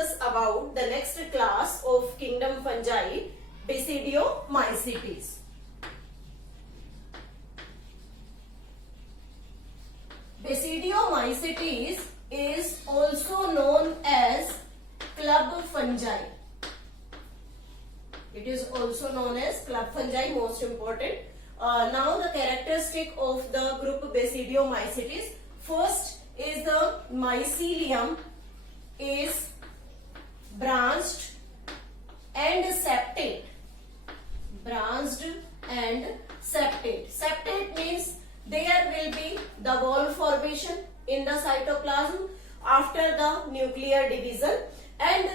discuss about the next class of kingdom fungi, Basidiomycetes. Basidiomycetes is also known as club fungi. It is also known as club fungi, most important. Now the characteristic of the group Basidiomycetes. First is the mycelium is branched and septate. Branched and septate. Septate means there will be the wall formation in the cytoplasm after the nuclear division, and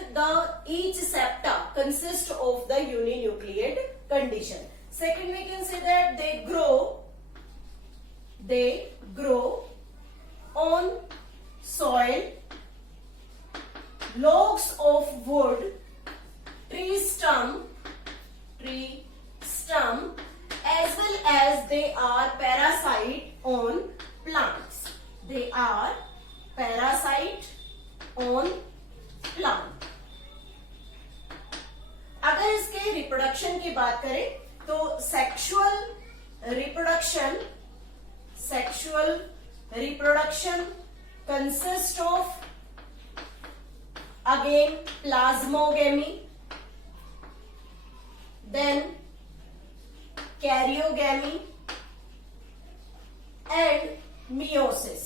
each septa consists of the uninucleate condition. Second, we can say that they grow on soil, logs of wood, tree stump, as well as they are parasite on plants. They are parasite on plant. अगर इसके reproduction की बात करें तो sexual reproduction consist of again plasmogamy, then karyogamy and meiosis.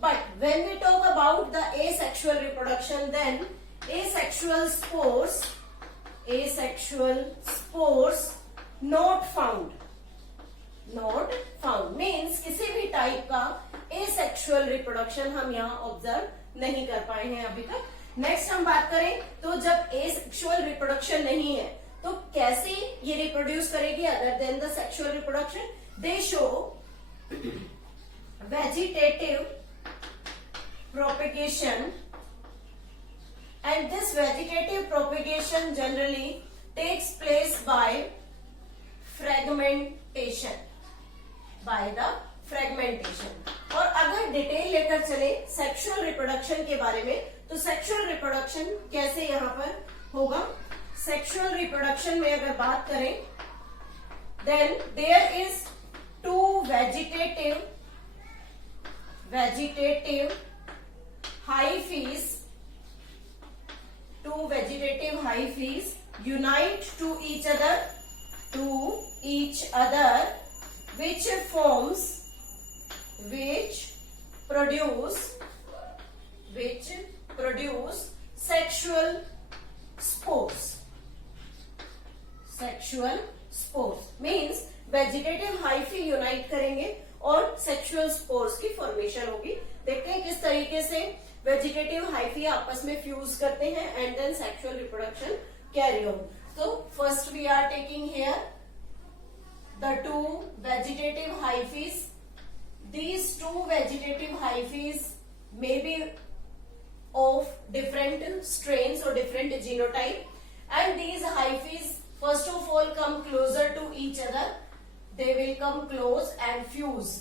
But when we talk about the asexual reproduction, then asexual spores not found means किसी भी type का asexual reproduction हम यहाँ ऑब्जर्व नहीं कर पाए हैं अभी तक. नेक्स्ट हम बात करें तो जब asexual reproduction नहीं है तो कैसे ये रिप्रोड्यूस करेगी other than the sexual reproduction. They show vegetative propagation, and this vegetative propagation generally takes place by fragmentation. और अगर डिटेल लेकर चले सेक्सुअल रिप्रोडक्शन के बारे में तो सेक्सुअल रिप्रोडक्शन कैसे यहाँ पर होगा. सेक्सुअल रिप्रोडक्शन में अगर बात करें then there is two vegetative hyphae unite to each other which produce sexual spores. Means vegetative hyphae unite करेंगे और सेक्सुअल स्पोर्स की फॉर्मेशन होगी. देखते हैं किस तरीके से वेजिटेटिव हाइफी आपस में फ्यूज करते हैं and then sexual reproduction carry on. तो first we are taking here the two vegetative hyphae. These two vegetative hyphae may be of different strains or different genotype, and these hyphae first of all come closer to each other. They will come close and fuse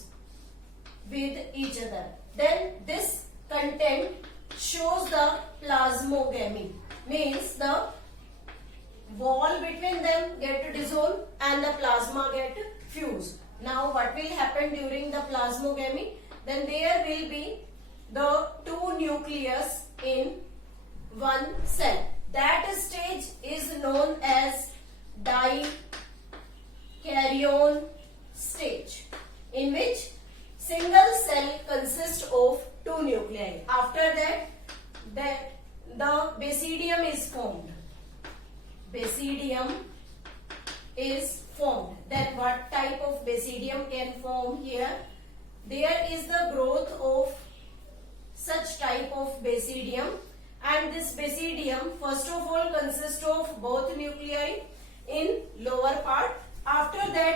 with each other. Then this content shows the plasmogamy, means the wall between them get dissolved and the plasma get fused. Now what will happen during the plasmogamy? Then there will be the two nucleus in one cell. That stage is known as dikaryon stage, in which single cell consists of two nuclei. After that, the basidium is formed. Then what type of basidium can form here? There is the growth of such type of basidium, and this basidium first of all consists of both nuclei in lower part. After that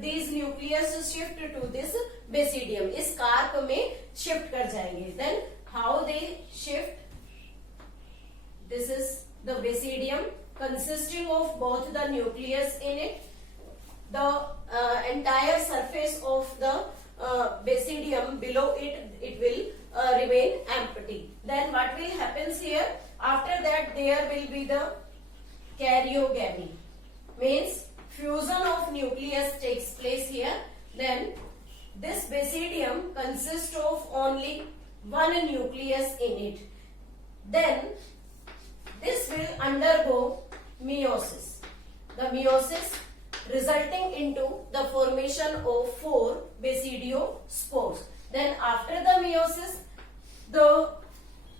these nucleus shift to this basidium, इस carp में shift कर जाएंगे. Then how they shift? This is the basidium consisting of both the nucleus in it. The entire surface of the basidium below it will remain empty. Then what will happens here? After that there will be the karyogamy, means fusion of nucleus takes place here. Then this basidium consists of only one nucleus in it. Then this will undergo meiosis. The meiosis resulting into the formation of 4 basidiospores. Then after the meiosis, the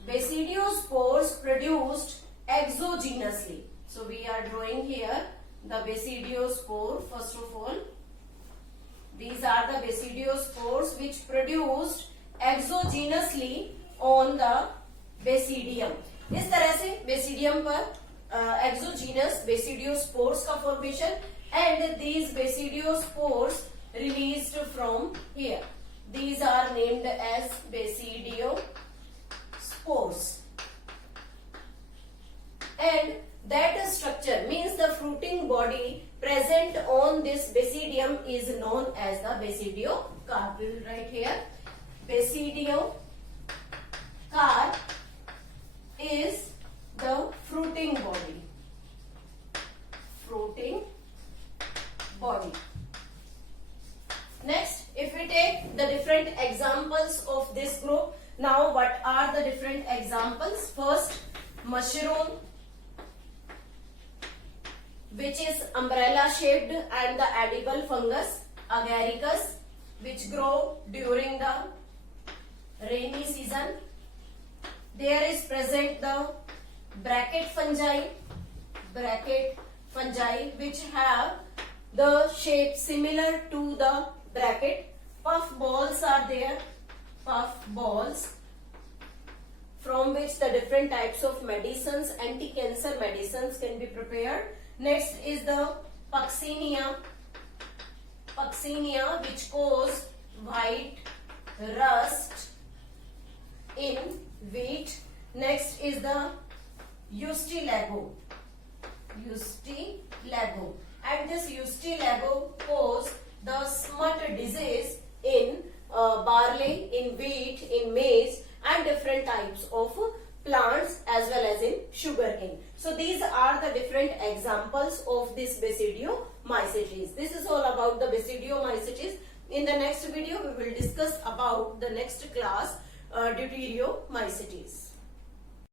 basidiospores produced exogenously. So we are drawing here the basidiospore. First of all, these are the basidiospores which produced exogenously on the basidium. इस तरह से basidium पर exogenous basidiospores का formation, and these basidiospores released from here. These are named as basidiospores. And that structure means the fruiting body present on this basidium is known as the basidiocarp. We will write here basidiocarp is the fruiting body. Fruiting body. Next, if we take the different examples of this group, now what are the different examples? First, mushroom, which is umbrella shaped, and the edible fungus agaricus, which grow during the rainy season. There is present the bracket fungi, which have the shape similar to the bracket. Puff balls are there, puff balls, from which the different types of medicines, anti-cancer medicines can be prepared. Next is the Puccinia, which cause white rust in wheat. Next is the Ustilago, and this Ustilago cause the smut disease in barley, in wheat, in maize, and different types of plants as well as in sugarcane. So these are the different examples of this basidiomycetes. This is all about the basidiomycetes. In the next video, we will discuss about the next class, deuteriomycetes.